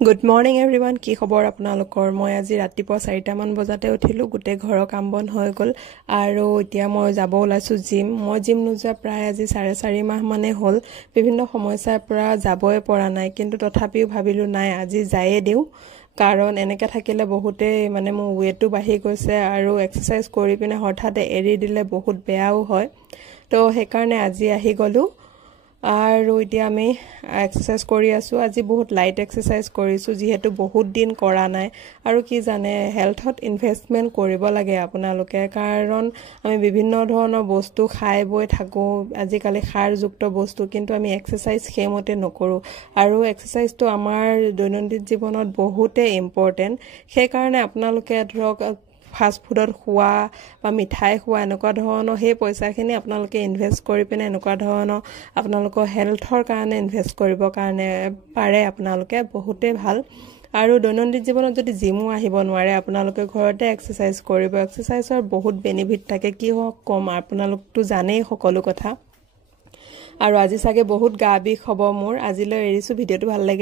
good morning everyone কি খবৰ আপোনালোকৰ মই আজি ৰাতিপুৱা 4টা মান বজাতে উঠিলোঁ গোটেই ঘৰৰ কাম বন হৈ গ'ল আৰু এতিয়া মই যাব ওলাইছোঁ জিম মই জিম নোযোৱা প্ৰায় আজি 4.5 মাহ মানে হ'ল বিভিন্ন সমস্যাৰ পৰা যাবই পৰা নাই কিন্তু তথাপিও ভাবিলোঁ নাই আজি যায়ে দিওঁ কাৰণ এনেকৈ থাকিলে বহুতেই মানে মোৰ ৱেটটো বাঢ়ি গৈছে আৰু এক্সাৰসাইজ কৰি পিনে হঠাতে এৰি দিলে বহুত বেয়াও হয় তো সেইকাৰণে আজি আহি গ'লোঁ আৰু এতিয়া আমি এক্সাৰসাইজ কৰি আছো আজি বহুত লাইট এক্সাৰসাইজ কৰিছো যেহেতু বহুত দিন কৰা নাই আৰু কি জানে হেলথত ইনভেষ্টমেন্ট কৰিব লাগে আপোনালোকে কাৰণ আমি বিভিন্ন ধৰণৰ বস্তু খাই বৈ থাকো আজিকালি সাৰযুক্ত বস্তু কিন্তু আমি এক্সাৰসাইজ হেমতে নকৰো আৰু এক্সাৰসাইজটো আমাৰ দৈনন্দিন জীৱনত বহুতে ইম্পৰ্টেন্ট সেই কাৰণে আপোনালোকে ধৰক ফাষ্ট ফুডত খোৱা বা মিঠাই খোৱা এনেকুৱা ধৰণৰ সেই পইচাখিনি আপোনালোকে ইনভেষ্ট কৰি পিনে এনেকুৱা ধৰণৰ আপোনালোকৰ হেলথৰ কাৰণে ইনভেষ্ট কৰিব কাৰণে পাৰে আপোনালোকে বহুতে ভাল আৰু দৈনন্দিন জীৱনত যদি জিমো আহিব নোৱাৰে আপোনালোকে ঘৰতে এক্সাৰসাইজ কৰিব এক্সাৰসাইজৰ বহুত বেনিফিট থাকে কি হওক কম আপোনালোকটো জানেই সকলো কথা আৰু আজি চাগে বহুত গা বিষ হ'ব মোৰ আজিলৈ এৰিছো ভিডিঅ'টো ভাল লাগে